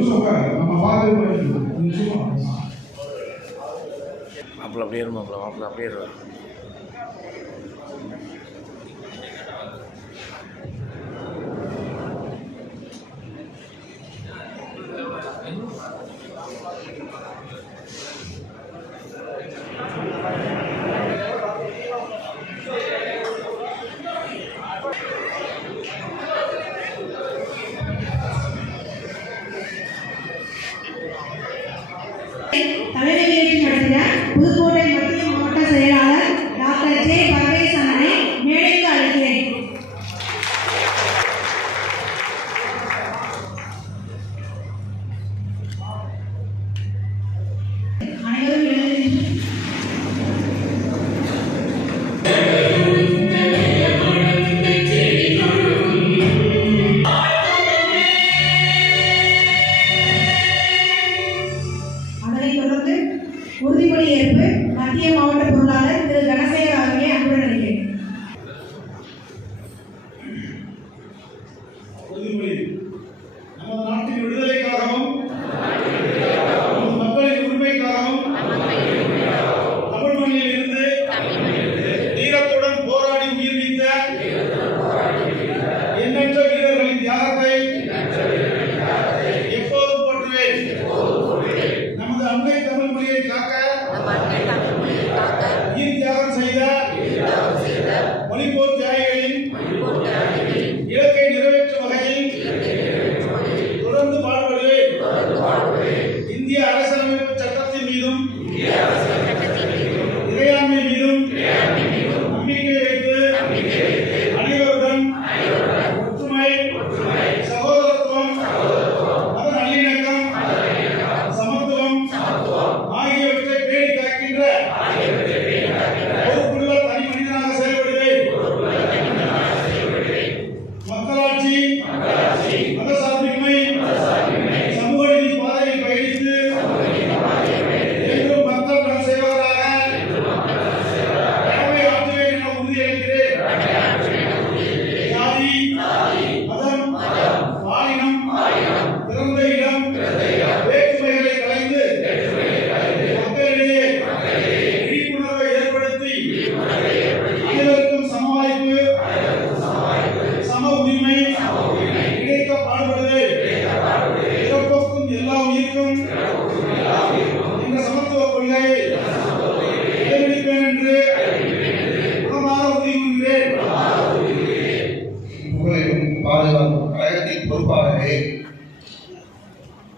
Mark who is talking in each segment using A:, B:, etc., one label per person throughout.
A: நிமிஷம் உட்காரு நம்ம பார்த்து நிச்சயமா
B: மாப்பிள்ள அப்படியே மாப்பிள்ள மாப்பிள்ள அப்படியே
C: 哎，唐妹妹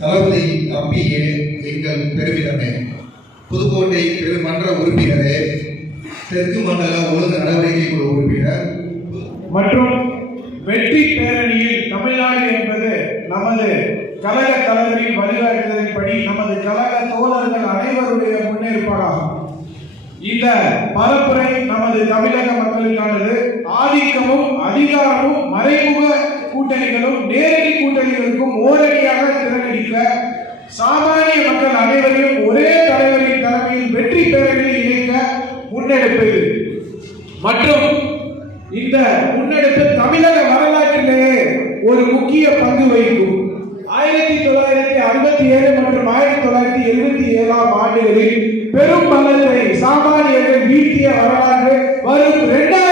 C: தளபதி தம்பியே எங்கள் பெருமிதமே. புதுக்கோட்டை பெருமன்ற உறுப்பினரே தெற்கு மண்டல ஒழுங்கு நடவடிக்கை குழு உறுப்பினர்.
A: மற்றும் வெற்றி பேரணியில் தமிழ்நாடு என்பது நமது கழக தலைவரின் வழிகாட்டுதலின்படி நமது கழக தோழர்கள் அனைவருடைய முன்னேற்பாடாகும். இந்த பரப்புரை நமது தமிழக மக்களுக்கானது. ஆதிக்கமும் அதிகாரமும் மறைமுக கூட்டணிகளும் நேரடி கூட்டணிகளுக்கும் ஓரடியாக திறனடிக்க சாமானிய மக்கள் அனைவரையும் ஒரே தலைவரின் தலைமையில் வெற்றி பேரணியில் இணைக்க முன்னெடுப்பு மற்றும் இந்த முன்னெடுப்பு தமிழக வரலாற்றிலேயே ஒரு முக்கிய பங்கு வகிக்கும். ஆயிரத்தி தொள்ளாயிரத்தி ஐம்பத்தி ஏழு மற்றும் ஆயிரத்தி தொள்ளாயிரத்தி எழுபத்தி ஏழாம் ஆண்டுகளில் பெரும் பலத்தை சாமானியர்கள் வீழ்த்திய வரலாறு வரும் இரண்டாயிரத்தி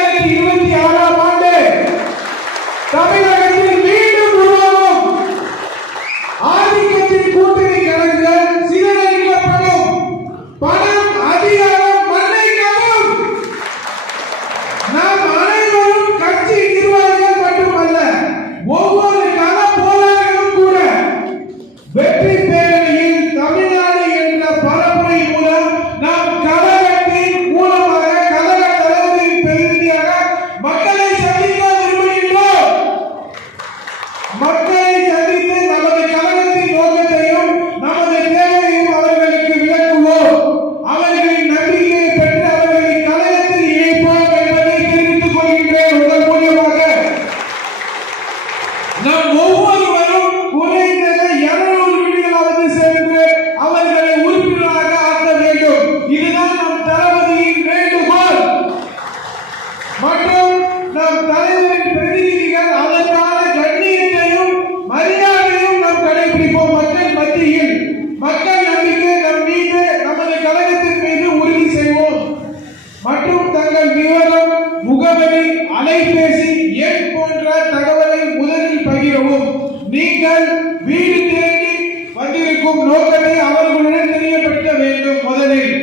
A: தங்கள் விவரம் முகவரி அலைபேசி எண் போன்ற தகவலை முதலில் பகிரவும். நீங்கள் வீடு தேடி வந்திருக்கும் நோக்கத்தை அவர்களுடன் தெரியப்படுத்த வேண்டும் முதலில்.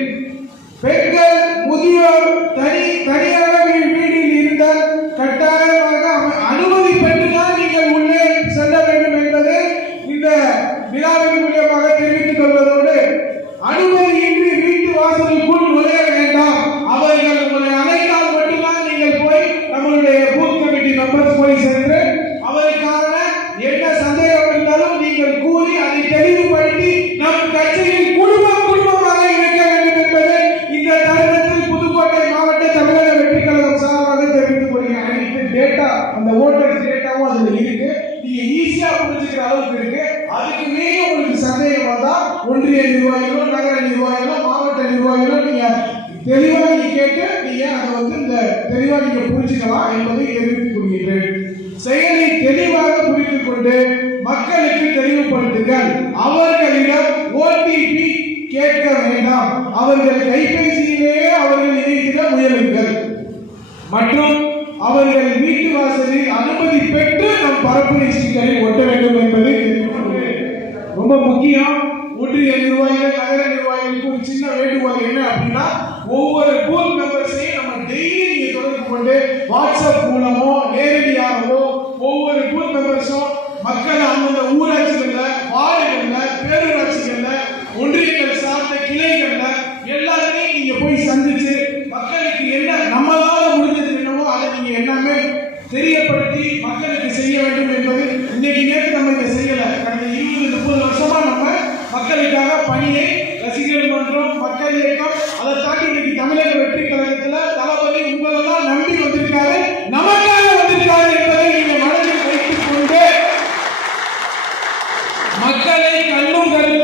A: கொண்டு மக்களுக்கு தெளிவுபடுத்துங்கள். அவர்களிடம் ஓடிபி கேட்க வேண்டாம். அவர்கள் கைபேசியிலே அவர்கள் இணைத்திட முயலுங்கள். மற்றும் அவர்கள் வீட்டு வாசலில் அனுமதி பெற்று நம் பரப்புரை சிக்கலை ஒட்ட வேண்டும் என்பது ரொம்ப முக்கியம். ஒன்றிய நிர்வாகிகள் நகர நிர்வாகிகளுக்கு ஒரு சின்ன வேண்டுகோள் என்ன அப்படின்னா ஒவ்வொரு பூத் மெம்பர்ஸையும் நம்ம டெய்லி நீங்க தொடர்பு கொண்டு வாட்ஸ்அப் பணியை ரசிகர் மன்றம் மக்கள் இயக்கம் அதை தாண்டி இன்னைக்கு தமிழக வெற்றி கழகத்துல தளபதி உங்களெல்லாம் நம்பி வந்திருக்காரு. நமக்காக வந்திருக்காரு என்பதை நீங்க மனதில் வைத்துக் கொண்டு மக்களை கண்ணும் கருத்து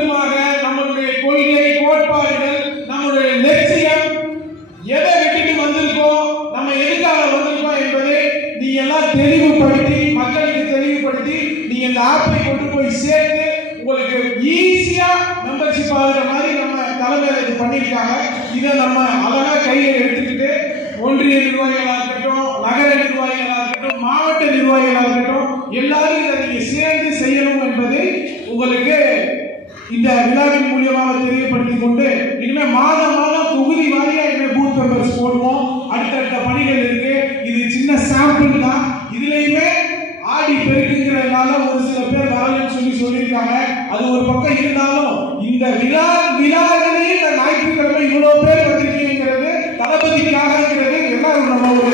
A: இதை நம்ம அழகா கையில் எடுத்துக்கிட்டு ஒன்றிய நிர்வாகிகளாக இருக்கட்டும் நகர நிர்வாகிகளாக இருக்கட்டும் மாவட்ட நிர்வாகிகளாக இருக்கட்டும் எல்லாரும் இதை நீங்க சேர்ந்து செய்யணும் என்பதை உங்களுக்கு இந்த விழாவின் மூலியமாக தெரியப்படுத்திக் கொண்டு இனிமேல் மாதம் வாடி பெருக்குங்கிறதுனால ஒரு சில பேர் வரலன்னு சொல்லி சொல்லியிருக்காங்க. அது ஒரு பக்கம் இருந்தாலும் இந்த விழா விழாவிலேயே இந்த ஞாயிற்றுக்கிழமை இவ்வளவு பேர் வந்திருக்கீங்கிறது தளபதிக்காக இருக்கிறது எல்லாரும் நம்ம ஒரு